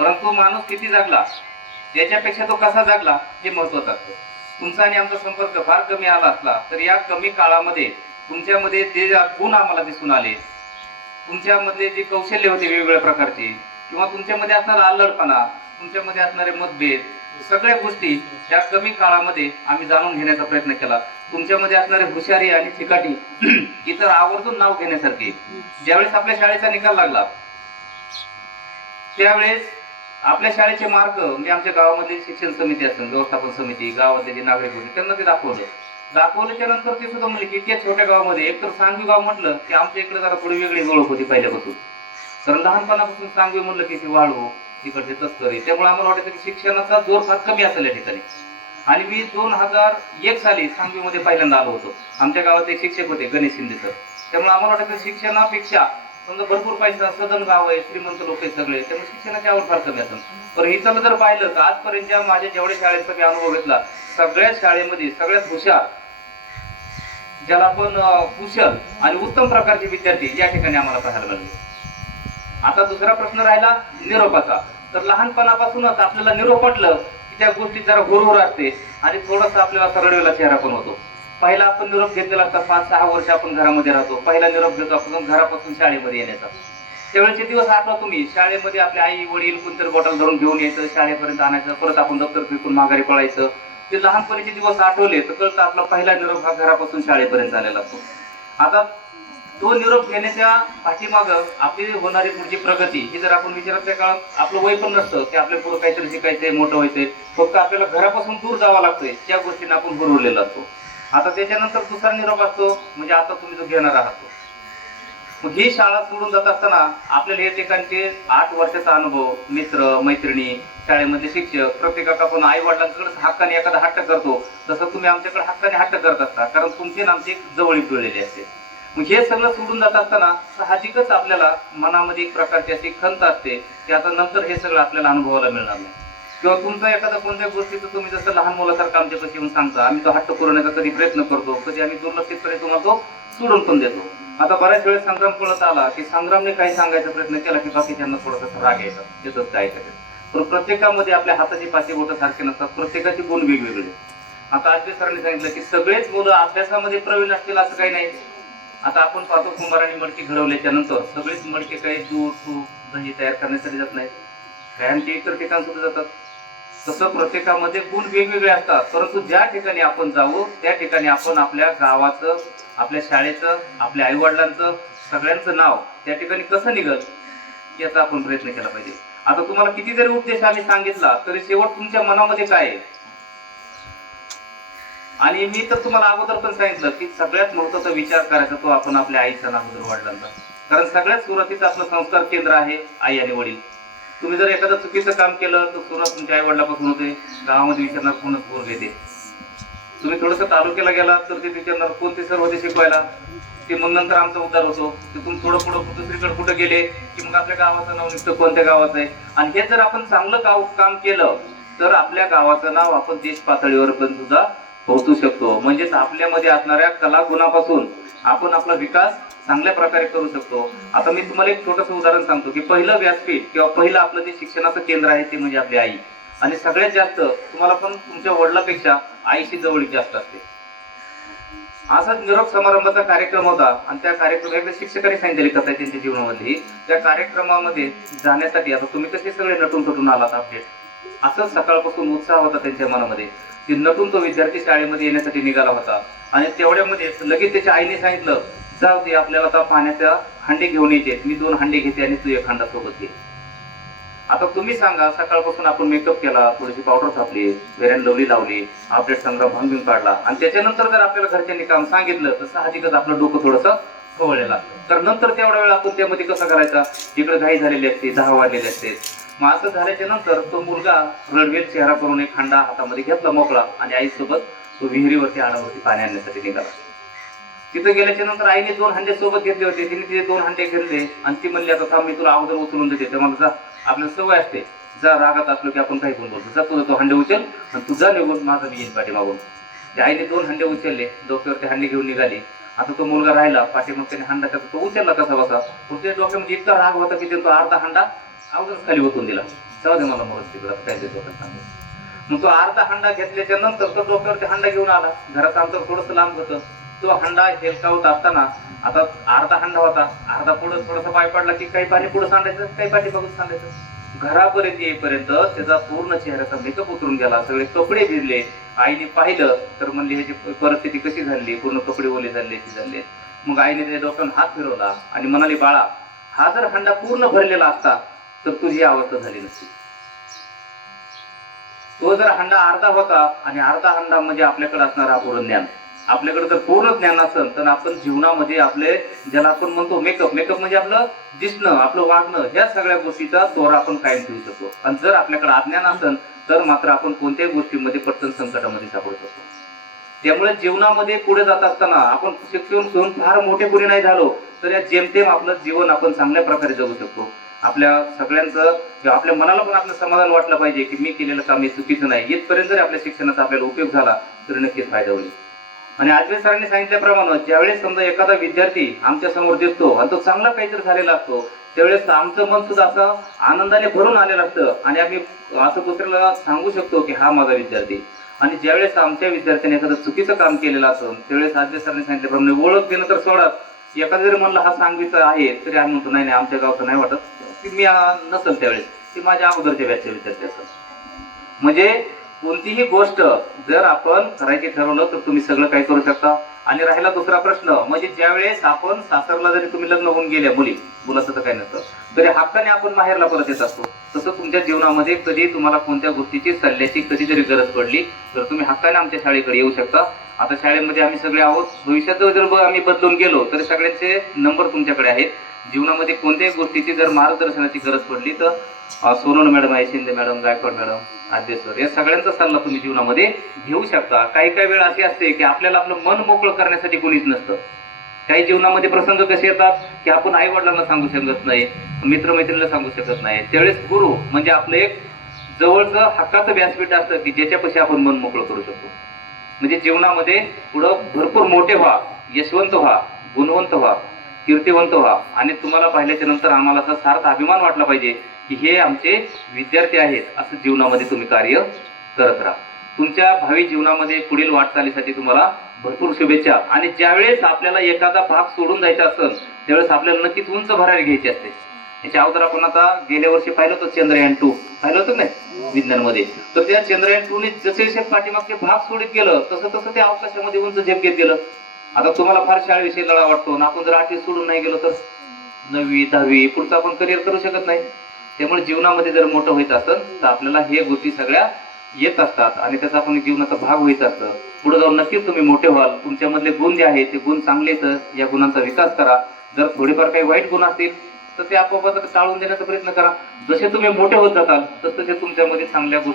परंतु माणूस किती जगला? त्याच्यापेक्षा तो कसा जगला? हे महत्वाचं असतं. तुमचा आणि आमचा संपर्क फार कमी आला असला तर या कमी काळामध्ये तुमच्यामध्ये ते गुण आम्हाला दिसून आले तुमच्यामधले जे कौशल्य होते वेगवेगळ्या प्रकारचे किंवा तुमच्यामध्ये असणारा आल्लडपणा तुमच्यामध्ये असणारे मतभेद सगळ्या गोष्टी या कमी काळामध्ये आम्ही जाणून घेण्याचा प्रयत्न केला. तुमच्यामध्ये असणारे हुशारी आणि ठिकाणी इतर आवर्जून नाव घेण्यासारखे. ज्यावेळेस आपल्या शाळेचा निकाल लागला त्यावेळेस आपल्या शाळेचे मार्ग म्हणजे आमच्या गावामध्ये शिक्षण समिती असेल व्यवस्थापन समिती गावातले जे नागरिक होते त्यांना ते दाखवलं. दाखवल्याच्या नंतर ते सुद्धा म्हणजे की इतक्या छोट्या गावामध्ये एक तर सांगवी गाव म्हटलं की आमच्या इकडे जरा थोडी वेगळी ओळख होती पहिल्यापासून. कारण लहानपणापासून सांगवी म्हटलं की ती वाळू तिकडचे तस्करी त्यामुळे आम्हाला वाटायचं की शिक्षणाचा जोर फार कमी असेल या ठिकाणी. आणि मी दोन हजार एक साली सांगवीमध्ये पहिल्यांदा आलो होतो. आमच्या गावात एक शिक्षक होते गणेश शिंदे सर. त्यामुळे आम्हाला वाटायचं शिक्षणापेक्षा समजा भरपूर पैसा सदन गाव आहे श्रीमंत लोक आहेत सगळे त्यामुळे शिक्षणाची आवड फार कमी असेल पण हिचं जर पाहिलं तर आजपर्यंत माझ्या जेवढ्या शाळेचा मी अनुभव घेतला सगळ्या शाळेमध्ये सगळ्यात हुशार ज्याला आपण कुशल आणि उत्तम प्रकारचे विद्यार्थी या ठिकाणी आम्हाला पाहायला मिळाले. आता दुसरा प्रश्न राहिला निरोपाचा. तर लहानपणापासूनच आपल्याला निरोप म्हटलं की त्या गोष्टी जरा हुरहुर असते आणि थोडासा आपल्याला सरळवेला चेहरा पण होतो. पहिला आपण निरोप घेतलेला असता पाच सहा वर्ष आपण घरामध्ये राहतो. पहिला निरोप घेतो आपण घरापासून शाळेमध्ये येण्याचा. त्यावेळेचे दिवस आठवा तुम्ही शाळेमध्ये आपले आई वडील कोणतरी बॉटल धरून घेऊन यायचं शाळेपर्यंत आणायचं परत आपण दप्तर फेकून माघारी पळायचं. ते लहानपणीचे दिवस आठवले तर कळतं आपला पहिला निरोप हा घरापासून शाळेपर्यंत आलेला असतो. आता तो निरोप घेण्याच्या पाठीमाग आपली होणारी पुढची प्रगती ही जर आपण विचारात त्या काळात आपलं वय पण नसतं की आपल्या पुढं काहीतरी शिकायचंय मोठं व्हायचंय फक्त आपल्याला घरापासून दूर जावं लागतंय त्या गोष्टीने आपण भरवलेला असतो. आता त्याच्यानंतर दुसरा निरोप असतो म्हणजे आता तुम्ही जो घेणार आहात मग ही शाळा सोडून जात असताना आपल्याला या ठिकाणचे आठ वर्षाचा अनुभव मित्र मैत्रिणी शाळेमधले शिक्षक प्रत्येकाचा आपण आई वडिलांकडे हक्काने एखादा हट्ट करतो तसं तुम्ही आमच्याकडे हक्काने हट्ट करत असता कारण तुमची ना आमची जवळी जुळलेली असते. मग हे सगळं सोडून जात असताना साहजिकच आपल्याला मनामध्ये एक प्रकारची अशी खंत असते की आता नंतर हे सगळं आपल्याला अनुभवायला मिळणार नाही. किंवा तुमचा एखादा कोणत्या गोष्टीचं तुम्ही जसं लहान मुलासारखं आमच्यापाशी येऊन सांगता आम्ही तो हट्ट पुरवण्याचा कधी प्रयत्न करतो कधी आम्ही दुर्लक्षितपणे तुम्हाला तो सोडून पण देतो. आता बऱ्याच वेळेस संग्राम पळत आला की संग्रामने काही सांगायचा प्रयत्न केला की बाकीच्यांना थोडासा राग यायचा येतच काय पण प्रत्येकामध्ये आपल्या हाताची पाची बोटं सारखे नसतात प्रत्येकाचे गुण वेगवेगळे आता आजच्या सरांनी सांगितलं की सगळेच मुलं अभ्यासामध्ये प्रवीण असतील असं काही नाही. आता आपण पाहतो कुंभाराने मडकी घडवल्याच्या नंतर सगळेच मडके काही दूध तूप दही तयार करण्यासाठी जात नाहीत. कायमचे इतर ठिकाण सुद्धा जातात. तसं प्रत्येकामध्ये गुण वेगवेगळे असतात. परंतु ज्या ठिकाणी आपण जाऊ त्या ठिकाणी आपण आपल्या गावाचं आपल्या शाळेचं आपल्या आईवडिलांचं सगळ्यांचं नाव त्या ठिकाणी कसं निघत याचा आपण प्रयत्न केला पाहिजे. आता तुम्हाला किती जरी उपदेश आम्ही सांगितला तरी शेवट तुमच्या मनामध्ये काय आहे? आणि मी तर तुम्हाला अगोदर पण सांगितलं की सगळ्यात महत्त्वाचा विचार करायचा तो आपण आपल्या आईचा अगोदर वडिलांचा. कारण सगळ्यात सुरुवातीचं आपलं संस्कार केंद्र आहे आई आणि वडील. तुम्ही जर एखादं चुकीचं काम केलं तर सुरुवात तुमच्या आई वडिलापासून होते. गावामध्ये विचारणार कोणच पोर घेते तुम्ही थोडंसं तालुक्याला गेला तर ते विचारणार कोणते सर होते शिकवायला. ते मग नंतर आमचा उद्धार होतो. तिथून थोडं पुढं दुसरीकडे कुठं गेले की मग आपल्या गावाचं नाव निघतं कोणत्या गावाचं आहे. आणि हे जर आपण चांगलं गाव काम केलं तर आपल्या गावाचं नाव आपण देश पातळीवर पण सुद्धा पोहोचू शकतो. म्हणजेच आपल्यामध्ये असणाऱ्या कला गुणापासून आपण आपला विकास चांगल्या प्रकारे करू शकतो. आता मी तुम्हाला एक छोटंसं उदाहरण सांगतो की पहिलं व्यासपीठ किंवा पहिलं आपलं जे शिक्षणाचं केंद्र आहे ते म्हणजे आपली आई. आणि सगळ्यात जास्त तुम्हाला पण तुमच्या वडिलापेक्षा आईशी जवळीक जास्त असते. असाच निरोप समारंभाचा कार्यक्रम होता आणि त्या कार्यक्रम शिक्षकांनी सांगितलेली कथा आहे त्यांच्या जीवनामध्ये. त्या कार्यक्रमामध्ये जाण्यासाठी आता तुम्ही कसे सगळे नटून थटून आलात अपडेट? असं सकाळपासून उत्साह होता त्यांच्या मनामध्ये. की नटून तो विद्यार्थी शाळेमध्ये येण्यासाठी निघाला होता. आणि तेवढ्यामध्ये लगेच त्याच्या आईने सांगितलं जाऊ दे आपल्याला आता पाण्याच्या हांडे घेऊन येते मी दोन हांडे घेते आणि तू एक हांडा सोबत घे. आता तुम्ही सांगा सकाळपासून आपण मेकअप केला थोडीशी पावडर थापली वेरण लवली लावली अपडेट संग्रह भांगून काढला. आणि त्याच्यानंतर जर आपल्याला घरच्यांनी काम सांगितलं तर साहजिकच आपलं डोकं थोडंसं खवळलेलं असतं तर नंतर तेवढ्या वेळ आपण त्यामध्ये कसं करायचा? इकडे घाई झालेली असते दहा वाढलेले असते. मग असं झाल्याच्यानंतर तो मुलगा रडवेल चेहरा करून एक खांडा हातामध्ये घेतला मोकळा आणि आईसोबत तो विहिरीवरती आणावरती पाणी आणण्यासाठी निघाला. तिथं गेल्याच्यानंतर आईने दोन हंडे सोबत घेतले होते. तिने तिथे दोन हंडे घेतले आणि ती म्हणली आता थांब मी तुला अगोदर उचलून देते. तेव्हा जा. आपल्याला सवय असते. जा रागात असलो की आपण काही पण बोलतो जा तुझा तो हंडे उचल आणि तू निघून. माझा मी येईन पाठीमागून. त्या आईने दोन हंडे उचलले. डोक्यावरती हंडे घेऊन निघाली. आता तो मुलगा राहिला. पाठीमाग त्याने हंडा त्याचा तो उचलला कसा बसा? पण त्या डोक्यामध्ये इतका राग होता की त्याने तो अर्धा हंडा अगोदरच खाली ओतून दिला. जाऊ दे मला मदत तिकडं. काय देतो मग तो अर्धा हंडा घेतल्याच्या नंतर तो डोक्यावरती हंडा घेऊन आला. घराचं अंतर थोडंसं लांब होतं. तो हंडा हेलकावत असताना. आता अर्धा हंडा होता. अर्धा पुढं थोडासा पाय पडला की काही पाणी पुढे सांडायचं काही पाणी बघून सांडायचं. घरापर्यंत येईपर्यंत त्याचा पूर्ण चेहऱ्याचा मेकअप उतरून गेला. सगळे कपडे भिजले आईने पाहिलं तर म्हणली ह्याची परिस्थिती कशी झाली? पूर्ण कपडे ओले झाले ती झाले. मग आईने त्या डोक्यावर हात फिरवला आणि म्हणाली बाळा हा जर हंडा पूर्ण भरलेला असता तर तुझी अवस्था झाली नसती. तो जर हंडा अर्धा होता आणि अर्धा हंडा म्हणजे आपल्याकडे असणारा पूर्ण ज्ञान. आपल्याकडे जर पूर्ण ज्ञान असेल तर आपण जीवनामध्ये आपले ज्याला आपण म्हणतो मेकअप मेकअप म्हणजे आपलं दिसणं आपलं वागणं ह्या सगळ्या गोष्टीचा तोरा आपण कायम ठेवू शकतो. आणि जर आपल्याकडे अज्ञान असेल तर मात्र आपण कोणत्याही गोष्टीमध्ये पटकन संकटामध्ये सापडू शकतो. त्यामुळे जीवनामध्ये पुढे जात असताना आपण शिक्षण घेऊन फार मोठे पुढे नाही झालो तर या जेमतेम आपलं जीवन आपण चांगल्या प्रकारे जगू शकतो. आपल्या सगळ्यांचं आपल्या मनाला पण आपलं समाधान वाटलं पाहिजे की मी केलेलं काम हे चुकीचं नाही. इथपर्यंत जरी आपल्या शिक्षणाचा आपल्याला उपयोग झाला तर नक्कीच फायदा होईल. आणि आजवे सरांनी सांगितल्याप्रमाणे ज्यावेळेस समजा एखादा विद्यार्थी आमच्यासमोर दिसतो आणि तो चांगला काहीतरी झालेला असतो त्यावेळेस आमचं मन सुद्धा असं आनंदाने भरून आलेलं असतं. आणि आम्ही असं कुत्र्याला सांगू शकतो की हा माझा विद्यार्थी. आणि ज्यावेळेस आमच्या विद्यार्थ्याने एखादं चुकीचं काम केलेलं असं त्यावेळेस आजवे सरांनी सांगितल्याप्रमाणे ओळख देणं तर सोडाच. एखादा जरी म्हणलं हा सांगवीचा आहे तरी आम्ही म्हणतो नाही नाही आमच्या गावचं नाही वाटत. की मी नसेल त्यावेळेस. ती माझ्या अगोदरच्या बॅचचे विद्यार्थी असेल म्हणजे कोणतीही गोष्ट जर आपण करायची ठरवलं तर तुम्ही सगळं काही करू शकता. आणि राहिला दुसरा प्रश्न म्हणजे ज्यावेळेस आपण सासरला जरी तुम्ही लग्न होऊन गेल्या मुली मुलाचं तर काही नसतं तरी हक्काने आपण माहेरला परत येत असतो. तसं तुमच्या जीवनामध्ये कधी तुम्हाला कोणत्या गोष्टीची सल्ल्याची कधी जरी गरज पडली तर तुम्ही हक्काने आमच्या शाळेकडे येऊ शकता. आता शाळेमध्ये आम्ही सगळे आहोत. भविष्यात जर आम्ही बदलून गेलो तर सगळ्यांचे नंबर तुमच्याकडे आहेत. जीवनामध्ये कोणत्याही गोष्टीची जर मार्गदर्शनाची गरज पडली तर अ, मॅडम आहे शिंदे मॅडम गायकवाड मॅडम आद्य सर या सगळ्यांचा सल्ला तुम्ही जीवनामध्ये घेऊ शकता. काही काही वेळ अशी असते की आपल्याला आपलं मन मोकळं करण्यासाठी कोणीच नसतं. काही जीवनामध्ये प्रसंग कसे येतात की आपण आई वडिलांना सांगू शकत नाही मित्रमैत्रिणीला सांगू शकत नाही. त्यावेळेस गुरु म्हणजे आपलं एक जवळचं हक्काचं व्यासपीठ असतं की ज्याच्यापाशी आपण मन मोकळं करू शकतो. म्हणजे जीवनामध्ये पुढं भरपूर मोठे व्हा यशवंत व्हा गुणवंत व्हा. कीर्तिवंत व्हा. आणि तुम्हाला पाहिल्याच्या नंतर आम्हाला असा सार्थ अभिमान वाटला पाहिजे की हे आमचे विद्यार्थी आहेत असं जीवनामध्ये तुम्ही कार्य करत राहा. तुमच्या भावी जीवनामध्ये पुढील वाटचालीसाठी तुम्हाला भरपूर शुभेच्छा. आणि ज्यावेळेस आपल्याला एखादा भाग सोडून जायचा असेल त्यावेळेस आपल्याला नक्कीच उंच भरारी घ्यायची असते. याच्या अगोदर आपण आता गेल्या वर्षी पाहिलं होतं चंद्रयान टू पाहिलं होतं ना विज्ञानमध्ये. तर त्या चंद्रयान टू ने जसे जसे पाठीमागचे भाग सोडित गेलं तसं तसं ते अवकाशामध्ये उंच झेप घेत गेलं. आता तुम्हाला फार शाळेविषयी लढा वाटतो ना आपण जर आठवी सोडून नाही गेलो तर नववी दहावी पुढचं आपण करिअर करू शकत नाही. त्यामुळे जीवनामध्ये जर मोठं व्हायचं असेल तर आपल्याला हे गोष्टी सगळ्या येत असतात आणि त्याचा आपण जीवनाचा भाग व्हायचा असतं. पुढे जाऊन नक्कीच तुम्ही मोठे व्हाल. तुमच्यामधले गुण जे आहेत ते गुण चांगले तर या गुणांचा विकास करा. जर थोडेफार काही वाईट गुण असतील तर ते आपोआप टाळून देण्याचा प्रयत्न करा. जसे तुम्ही मोठे होत जाताल तस तसे तुमच्यामध्ये चांगल्या गोष्टी